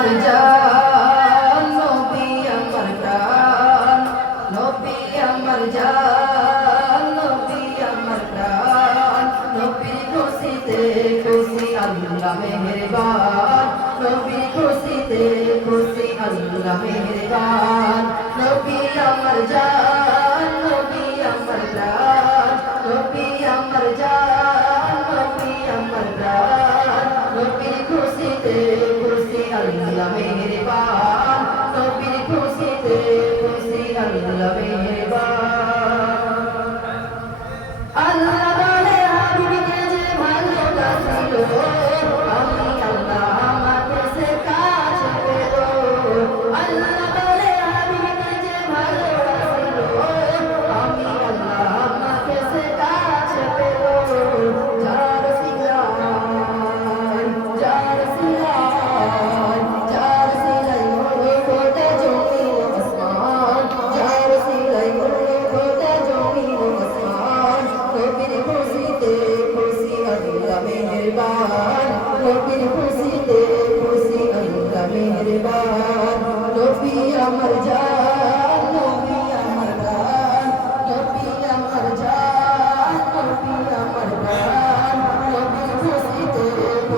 আমার জান নবী আমার প্রাণ নবী আমার জান নবী আমার প্রাণ নবীর খুশিতে খুশি আল্লাহ মেহেরবান নবীর খুশিতে খুশি আল্লাহ মেহেরবান নবী আমার জান নবী আমার প্রাণ নবী আমার জান নবী আমার প্রাণ নবীর খুশিতে খুশি আল্লাহ মেহেরবান নবীর খুশিতে খুশি আল্লাহ মেহেরবান আল্লাহ বলে হাবিবকে যে ভালোবাসিল আমি আল্লাহ আমাকে সে কাছে পেল আল্লাহ বলে হাবিবকে যে ভালোবাসিল আমি আল্লাহ আমাকে সে কাছে পেল যার সিলাই যার সিলাই যার সিলাই মোরে কোটে জমিন আসমান যার সিলাই মোরে কোটে জমিন আসমান নবীর খুশিতে খুশি আল্লাহ মেহেরবান নবীর খুশিতে খুশি আল্লাহ মেহেরবান নবী আমার জান নবী আমার প্রাণ নবী আমার জান নবী আমার প্রাণ নবীর খুশিতে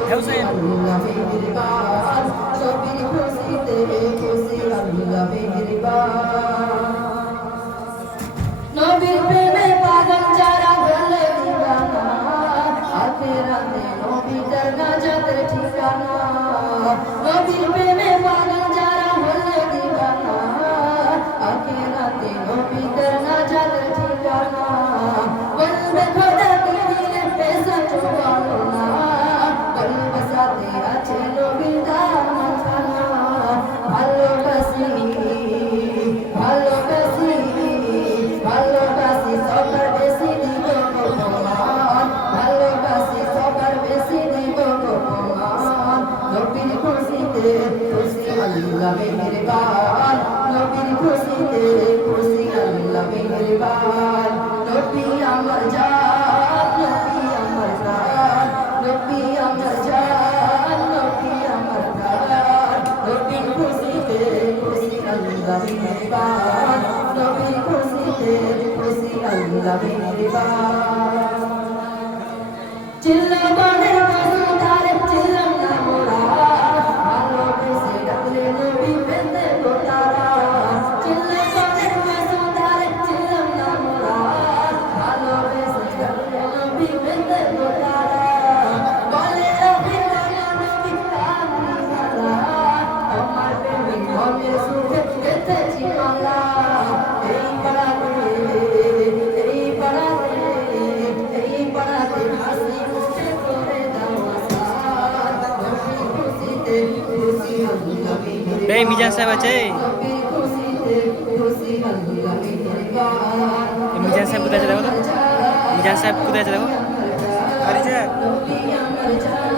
খুশি আল্লাহ মেহেরবান নবীর খুশিতে খুশি আল্লাহ মেহেরবান নবীর প্রেমে পাগল যারা হলে দিবানা আখেরাতে নবীর নাজাতের ঠিকানা নবীর প্রেমে পাগল যারা হলে দিবানা আখেরাতে নবীর নাজাতের ঠিকানা বলবে খোদা দিলে পেশা চুকানো না কলবে সাথে আছে নবীর দামাখানা ভালোবাসি ভালোবাসি ভালোবাসি সবার বেশি দিব ভগবান ভালোবাসি সবার বেশি দিব ভগবান নবীর খুশিতে খুশি আল্লাহ মেহেরবান নবীর খুশিতে খুশি আল্লাহ মেহেরবান নবী আমার জান নবী আমার প্রাণ নবী আমার জান নবী আমার প্রাণ নবীর খুশিতে খুশি আল্লাহ মেহেরবান নবীর খুশিতে খুশি আল্লাহ মেহেরবান চিল্লাবানের বসুধারে চিল্লাম না মোরা ভালোবেসে ডাকলে নবী পেতে গোতারা চিল্লাবানের বসুধারে চিল্লাম না মোরা ভালোবেসে ডাকলে নবী পেতে গোতারা বলে নবী বলে নবী কামলি মালা আমার প্রেমিক মনের সুখে পেতেছি মালা এই পাড়াতে হাসি মুখে করে দাও আসান নবীর খুশিতে খুশি আল্লাহ মেহেরবান এই মিজান সাহেব আছে নবীর খুশিতে খুশি আল্লাহ মেহেরবান মিজান সাহেব কোথায় আছে দেখো তো মিজান সাহেব কোথায় আছে দেখো আরে যা নবী আমার জান